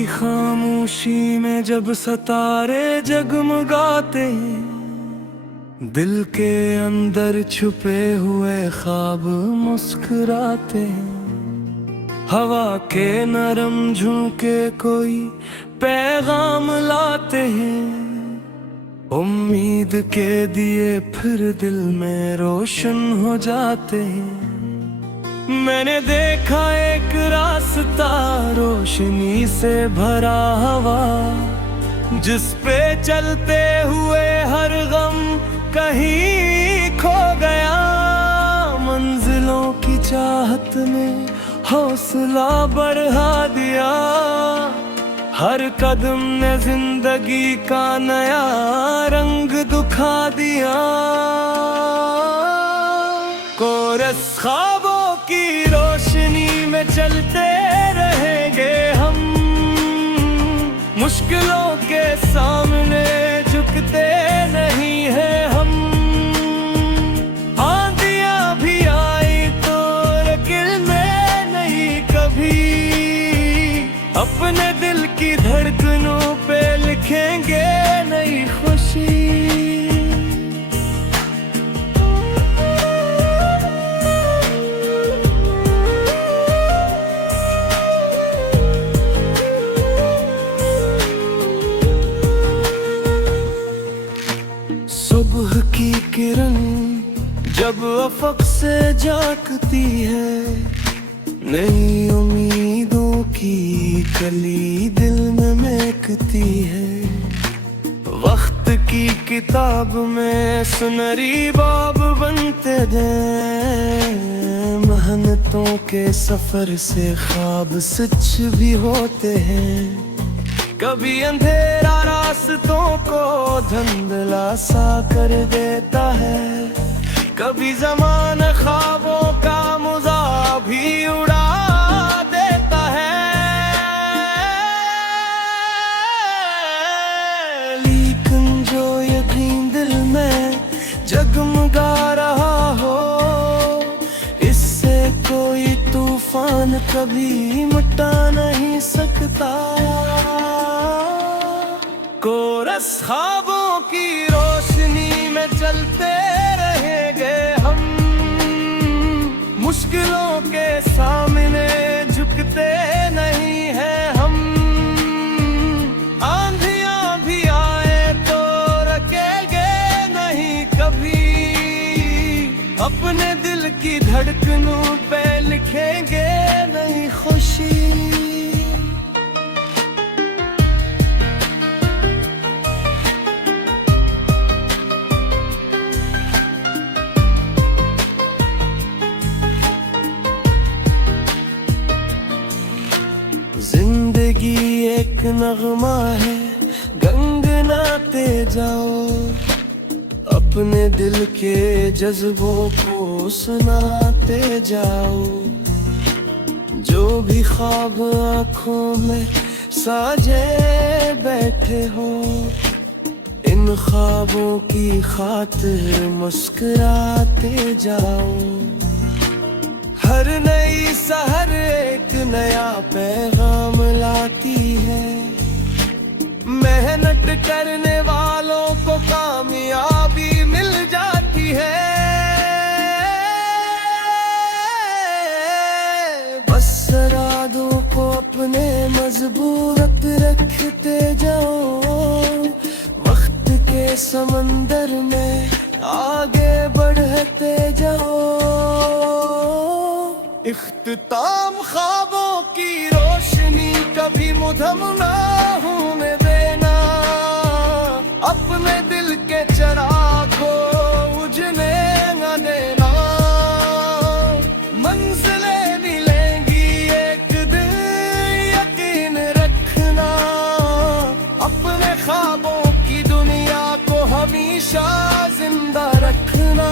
की खामोशी में जब सितारे जगमगाते हैं, दिल के अंदर छुपे हुए ख्वाब मुस्कुराते हैं। हवा के नरम झोंके कोई पैगाम लाते हैं, उम्मीद के दिए फिर दिल में रोशन हो जाते हैं। मैंने देखा एक रास्ता रोशनी से भरा हुआ, जिस पे चलते हुए हर गम कहीं खो गया। मंजिलों की चाहत में हौसला बढ़ा दिया, हर कदम ने जिंदगी का नया रंग दिखा दिया। कोरस ख्वाबों की रोशनी में चलते रहेंगे हम, मुश्किलों के सामने झुकते नहीं है हम। आंधियां भी आई तो लेकिन मैं नहीं कभी, अपने दिल की धड़कनों पे लिखेंगे नई खुशी। सुबह की किरण जब अफक से झांकती है, नई उम्मीदों की कली दिल में महकती है। वक्त की किताब में सुनहरी बाब बनते हैं, मेहनतों के सफर से ख्वाब सच भी होते हैं। कभी अंधेरा रास्तों को धुंधला सा कर देता है, कभी ज़माना ख्वाबों का मुज़ाह भी उड़ा देता है। लेकिन जो यकीन दिल में जगमगा रहा हो, इससे कोई तूफान कभी मिटा नहीं सकता। कोरस ख्वाबों की रोशनी में चलते रहेंगे हम, मुश्किलों के सामने झुकते नहीं है हम। आंधियां भी आए तो रुकेंगे नहीं कभी, अपने दिल की धड़कनों पे लिखेंगे नई खुशी। जिंदगी एक नगमा है, गुनगुनाते जाओ, अपने दिल के जज्बों को सुनाते जाओ। जो भी ख्वाब आँखों में साजे बैठे हो, इन ख्वाबों की खातिर मुस्कुराते जाओ। हर नई सहर एक नया पैगाम लाती है, मेहनत करने वालों को कामयाबी मिल जाती है। बस इरादों को अपने मजबूत रखते जाओ, वक्त के समंदर में आगे बढ़ते जाओ। इख्तिताम ख्वाबों की रोशनी कभी मुधम ना होने देना, अपने दिल के चिराग को बुझने न देना। मंजिलें मिलेंगी एक दिन यकीन रखना, अपने ख्वाबों की दुनिया को हमेशा जिंदा रखना।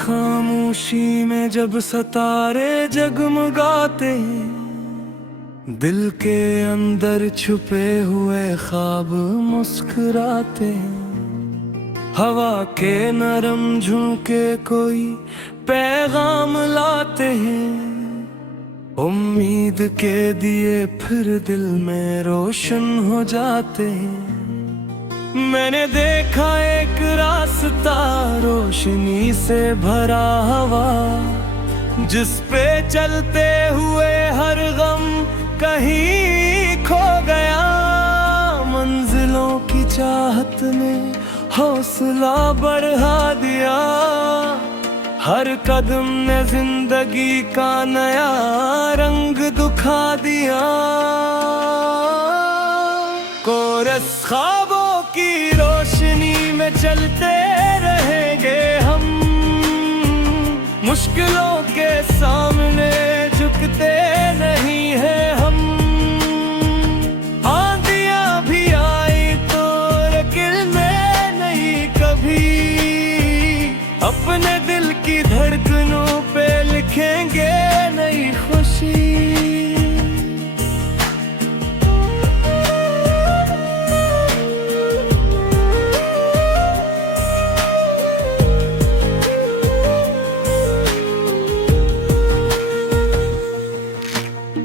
खामोशी में जब सितारे जगमगाते हैं, दिल के अंदर छुपे हुए ख्वाब मुस्कुराते हैं। हवा के नरम झोंके कोई पैगाम लाते हैं, उम्मीद के दिए फिर दिल में रोशन हो जाते हैं। मैंने देखा एक रास्ता रोशनी से भरा हुआ, जिस पे चलते हुए हर गम कहीं खो गया। मंजिलों की चाहत ने हौसला बढ़ा दिया, हर कदम ने जिंदगी का नया रंग दिखा दिया। कोरस ख्वाबों की रोशनी में चलते रहेंगे हम, मुश्किलों के सामने झुकते नहीं हैं हम। आंधियां भी आई तो गिरने नहीं कभी, अपने दिल की धड़कनों पे लिखेंगे नई खुशी।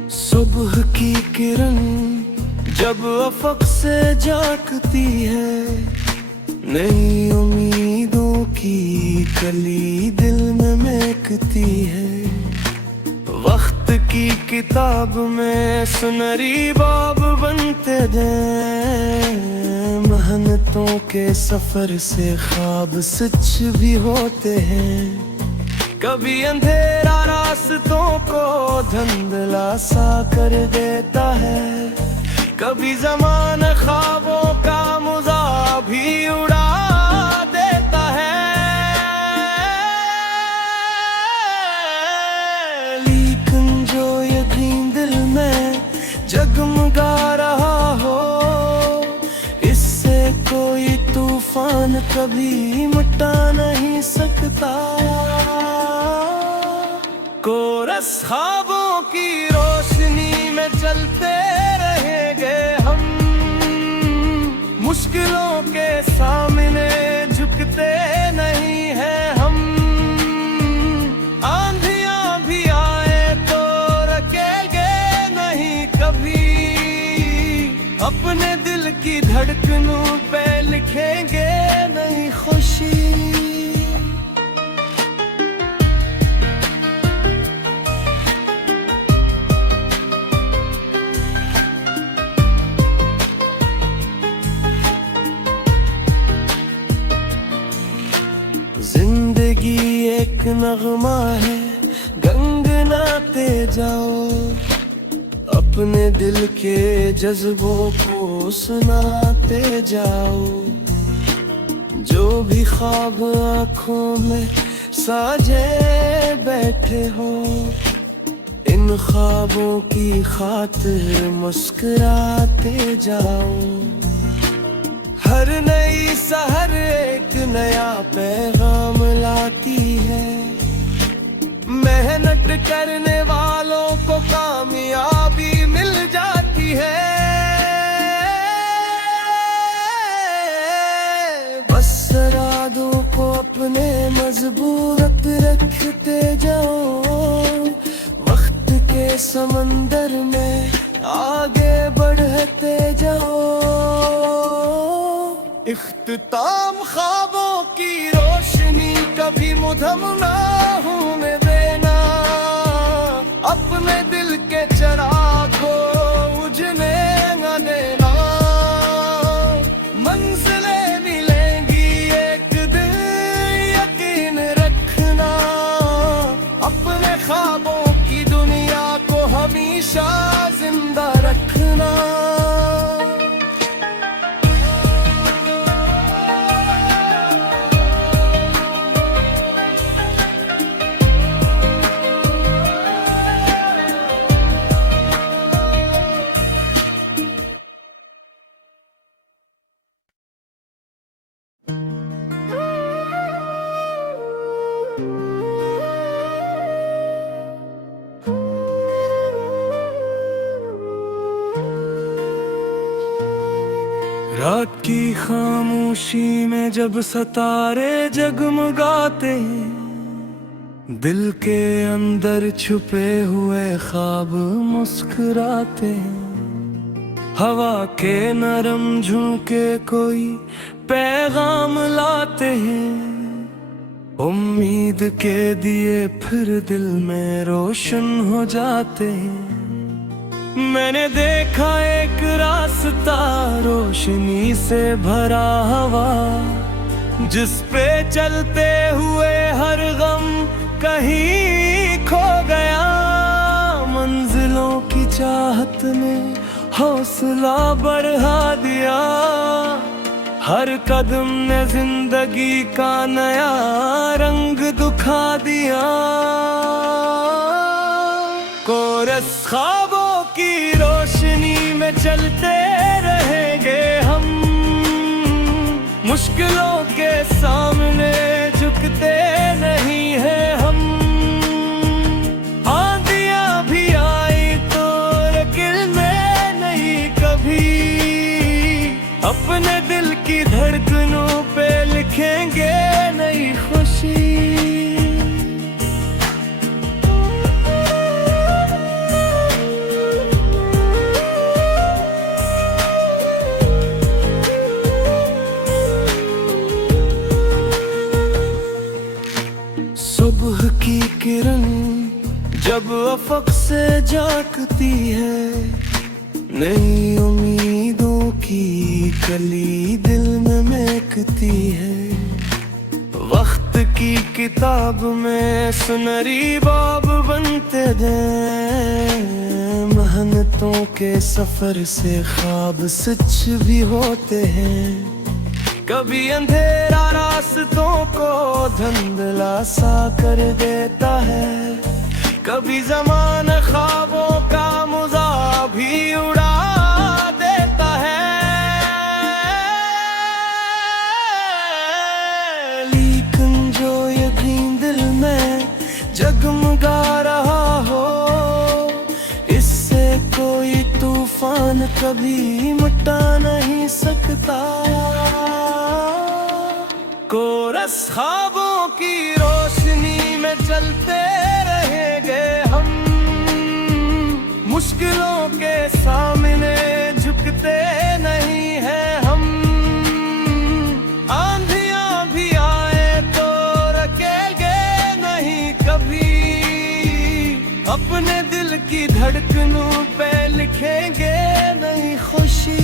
सुबह की किरण जब अफक से झांकती है, नई उम्मीदों की कली दिल में महकती है। वक्त की किताब में सुनहरी बाब बनते हैं, मेहनतों के सफर से ख्वाब सच भी होते हैं। कभी अंधेरा रास्तों को धुंधला सा कर देता है, कभी ज़माना ख्वाबों का मुज़ा भी उड़ा देता है। लेकिन जो यकीन दिल में जगमगा रहा हो, इससे कोई तूफान कभी मिटा नहीं सकता। कोरस ख्वाबों की रोशनी में चलते रहेंगे हम, मुश्किलों के सामने झुकते नहीं हैं हम। आंधियां भी आए तो रुकेंगे नहीं कभी, अपने दिल की धड़कनों पे लिखेंगे नई खुशी। जिंदगी एक नगमा है, गुनगुनाते जाओ, अपने दिल के जज्बों को सुनाते जाओ। जो भी ख्वाब आँखों में साजे बैठे हो, इन ख्वाबों की खातिर मुस्कुराते जाओ। हर नई सहर एक नया पैगाम लाती है, मेहनत करने वालों को कामयाबी मिल जाती है। बस इरादों को अपने मजबूत रखते जाओ, वक्त के समंदर में आगे बढ़ते जाओ। इख्तिताम ख्वाबों की रोशनी कभी मुधम ना होने देना, अपने दिल के चिराग को बुझने न देना। मंजिलें मिलेंगी एक दिन यकीन रखना, अपने ख्वाबों की दुनिया को हमेशा जिंदा रखना। रात की खामोशी में जब सितारे जगमगाते हैं, दिल के अंदर छुपे हुए ख्वाब मुस्कुराते हैं। हवा के नरम झोंके कोई पैगाम लाते हैं, उम्मीद के दिए फिर दिल में रोशन हो जाते हैं। मैंने देखा एक रास्ता रोशनी से भरा हवा, जिस पे चलते हुए हर गम कहीं खो गया। मंजिलों की चाहत ने हौसला बढ़ा दिया, हर कदम ने जिंदगी का नया रंग दिखा दिया। कोरस ख्वाबों की रोशनी में चलते रहेंगे हम, मुश्किलों के सामने झुकते नहीं है हम। आंधियां भी आई तो रकिल में नहीं कभी, अपने दिल की धड़कनों पे लिखेंगे नई खुशी। सुबह की किरण जब अफक से झांकती है, नई उम्मीदों की कली दिल में महकती है। वक्त की किताब में सुनहरी बाब बनते हैं, मेहनतों के सफर से ख्वाब सच भी होते हैं। कभी अंधेरा रास्तों को धुंधला सा कर देता है, कभी ज़माना ख्वाबों का मुज़ाह भी उड़ा देता है। लेकिन जो यकीन दिल में जगमगा रहा हो, इससे कोई तूफान कभी मिटा नहीं सकता। कोरस ख्वाबों की रोशनी में चलते रहेंगे हम, मुश्किलों के सामने झुकते नहीं है हम। आंधियां भी आए तो रुकेंगे नहीं कभी, अपने दिल की धड़कनों पे लिखेंगे नई खुशी।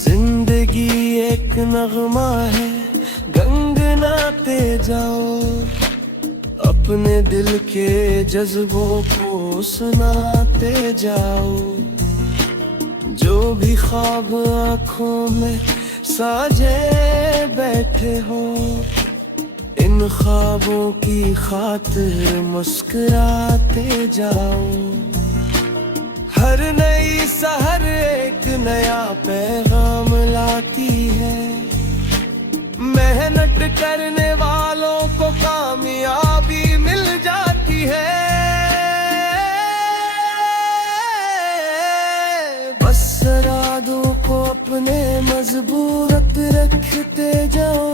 जिंदगी एक नगमा है, गुनगुनाते जाओ, अपने दिल के जज्बों को सुनाते जाओ। जो भी ख्वाब आँखों में साजे बैठे हो, इन ख्वाबों की खातिर मुस्कुराते जाओ। हर नई सहर एक नया पैगाम लाती है, मेहनत करने वालों को कामयाबी मिल जाती है। बस इरादों को अपने मजबूत रखते जाओ,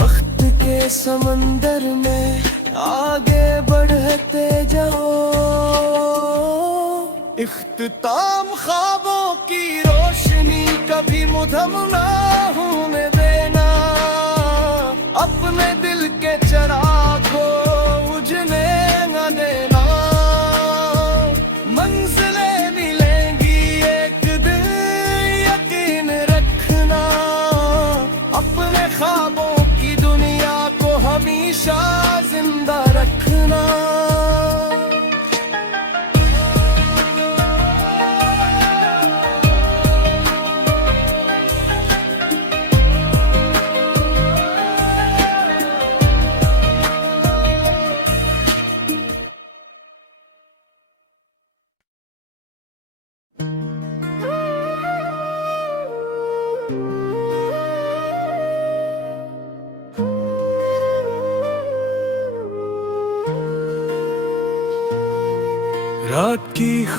वक्त के समंदर में आगे बढ़ते जाओ। इख्तिताम ख्वाबों की रोशनी कभी मुधम ना होने देना, अपने दिल के चिराग को बुझने न देना। मंजिलें मिलेंगी एक दिन यकीन रखना, अपने ख्वाबों की दुनिया को हमेशा जिंदा रखना।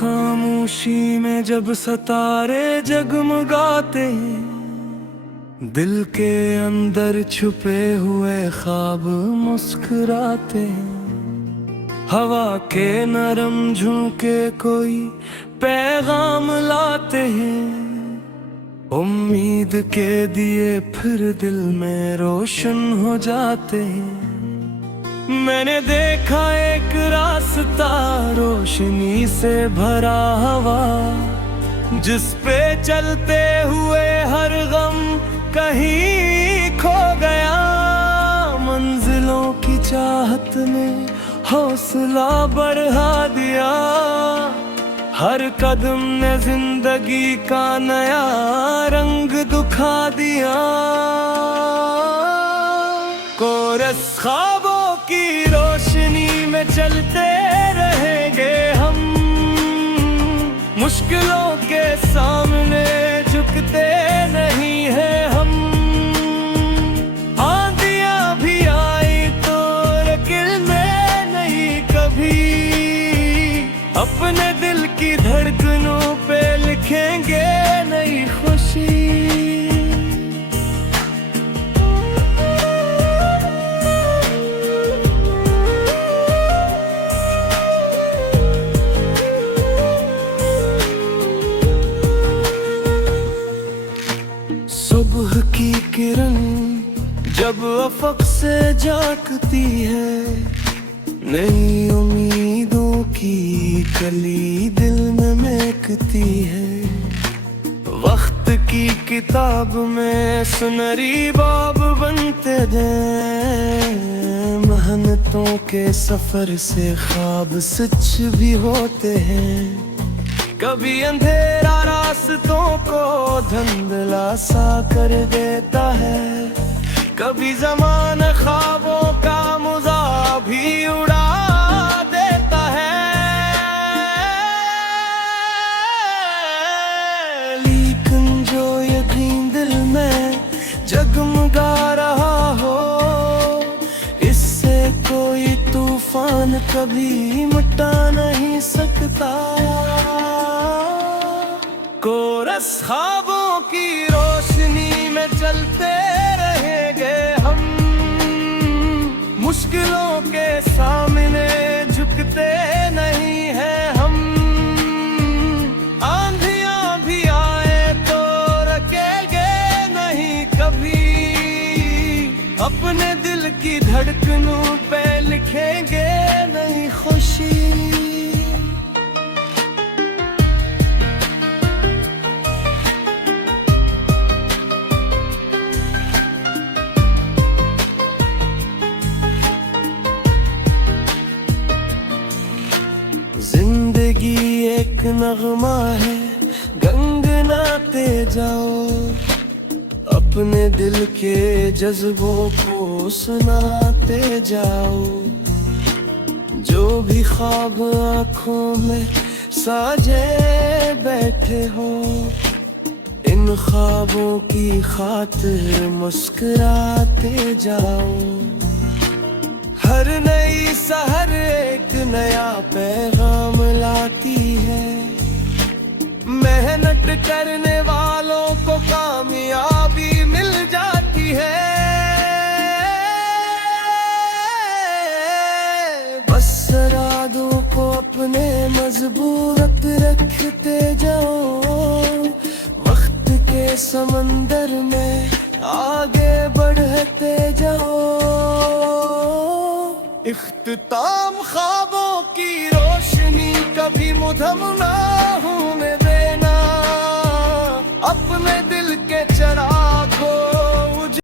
खामोशी में जब सितारे जगमगाते हैं, दिल के अंदर छुपे हुए ख्वाब मुस्कुराते हैं। हवा के नरम झोंके कोई पैगाम लाते हैं, उम्मीद के दिए फिर दिल में रोशन हो जाते हैं। मैंने देखा एक रास्ता रोशनी से भरा हुआ, जिस पे चलते हुए हर गम कहीं खो गया। मंजिलों की चाहत में हौसला बढ़ा दिया, हर कदम ने जिंदगी का नया रंग दिखा दिया। कोरस ख्वाबों की रोशनी में चलते रहेंगे हम, मुश्किलों के सामने झुकते नहीं है हम। आंधियां भी आई तो रुकने नहीं कभी, अपने दिल की धड़कनों पे लिखेंगे नई खुशी। सुबह की किरण जब अफक से झांकती है, नई उम्मीदों की कली दिल में महकती है। वक्त की किताब में सुनहरी बाब बनते हैं, मेहनतों के सफर से ख्वाब सच भी होते हैं। कभी अंधेरा रास्तों को धुंधला सा कर देता है, कभी ज़माना ख्वाबों का मुज़ा भी उड़ा देता है। लेकिन जो यकीन दिल में जगमगा रहा हो, इससे कोई तूफान कभी मिटा नहीं सकता। कोरस ख्वाबों की रोशनी में चलते रहेंगे हम, मुश्किलों के सामने झुकते नहीं है हम। आंधियां भी आए तो रुकेंगे नहीं कभी, अपने दिल की धड़कनों पे लिखेंगे नई खुशी। जिंदगी एक नगमा है, गुनगुनाते जाओ, अपने दिल के जज्बों को सुनाते जाओ। जो भी ख्वाब आँखों में साजे बैठे हो, इन ख्वाबों की खातिर मुस्कुराते जाओ। हर नई सहर एक नया पैगाम लाती है, मेहनत करने वालों को कामयाबी मिल जाती है। बस इरादों को अपने मजबूत रखते जाओ, वक्त के समंदर में आगे बढ़ते जाओ। इख्तिताम ख्वाबों की रोशनी कभी मुधम ना